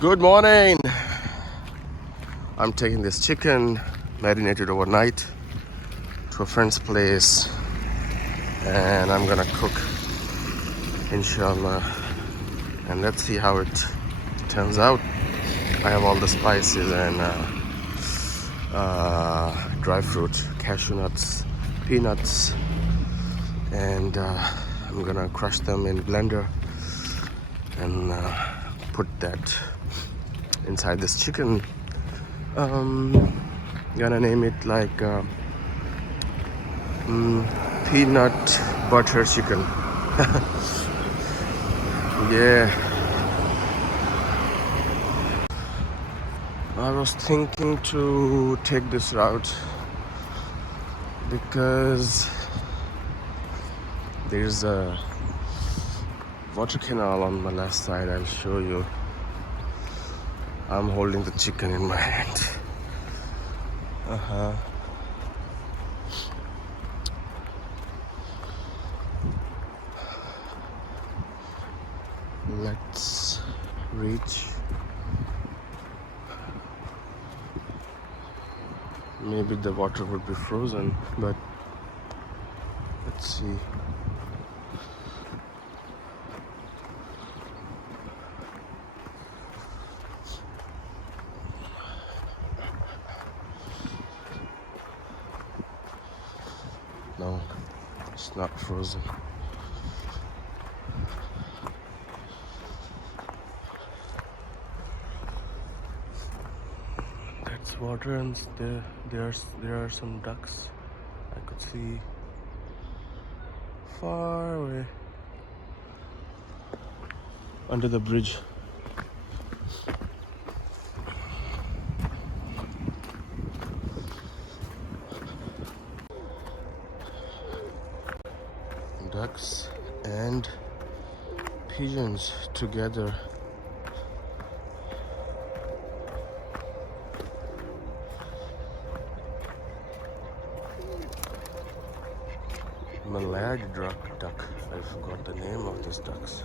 Good morning. I'm taking this chicken marinated overnight to a friend's place and I'm gonna cook, inshallah, and let's see how it turns out. I have all the spices and dry fruit, cashew nuts, peanuts, and I'm gonna crush them in blender and put that inside this chicken. Gonna name it like peanut butter chicken. Yeah, I was thinking to take this route because there's a water canal on my left side. I'll show you. I'm holding the chicken in my hand. Let's reach. Maybe the water would be frozen, but let's see. No, it's not frozen. That's water, and there are some ducks I could see far away under the bridge. Ducks and pigeons together. Malad duck. I forgot the name of these ducks.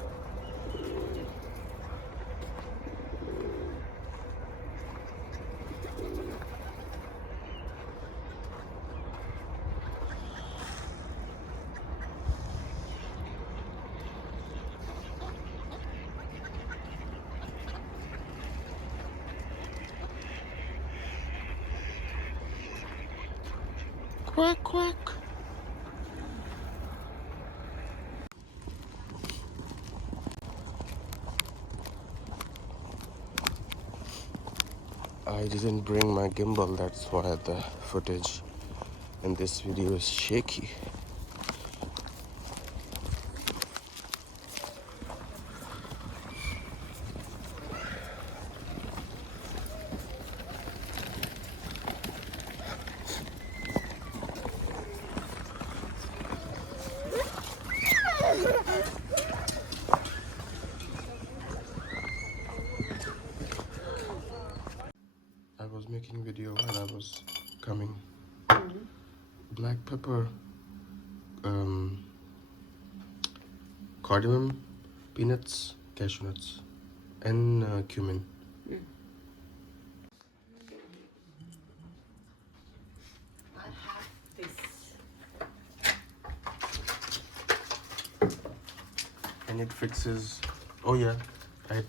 Quack, quack. I didn't bring my gimbal, that's why the footage in this video is shaky. I was making video when I was coming. Black pepper, cardamom, peanuts, cashew nuts, and cumin. And it fixes. Oh yeah, I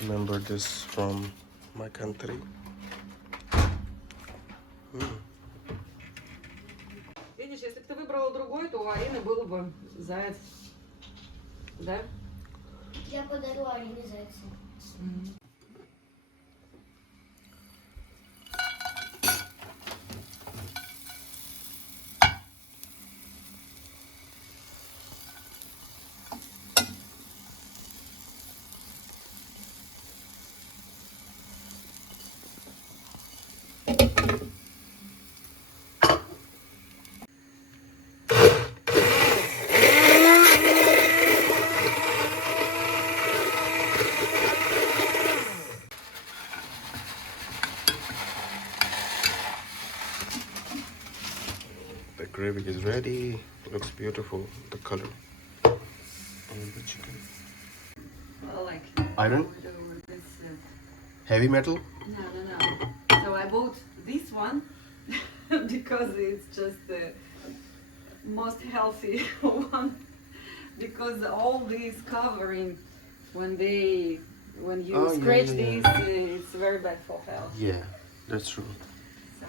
remember this from my country. Видишь, если бы ты выбрала другой, то у Арины был бы заяц. Да? Я подарю Арине зайца. The gravy is ready. Looks beautiful. The color. And the chicken. I like it. Iron? This, Heavy metal? no. So I bought this one because it's just the most healthy one. Because all these covering, when you Oh, yeah, scratch yeah, this, yeah. it's very bad for health. Yeah, that's true. So.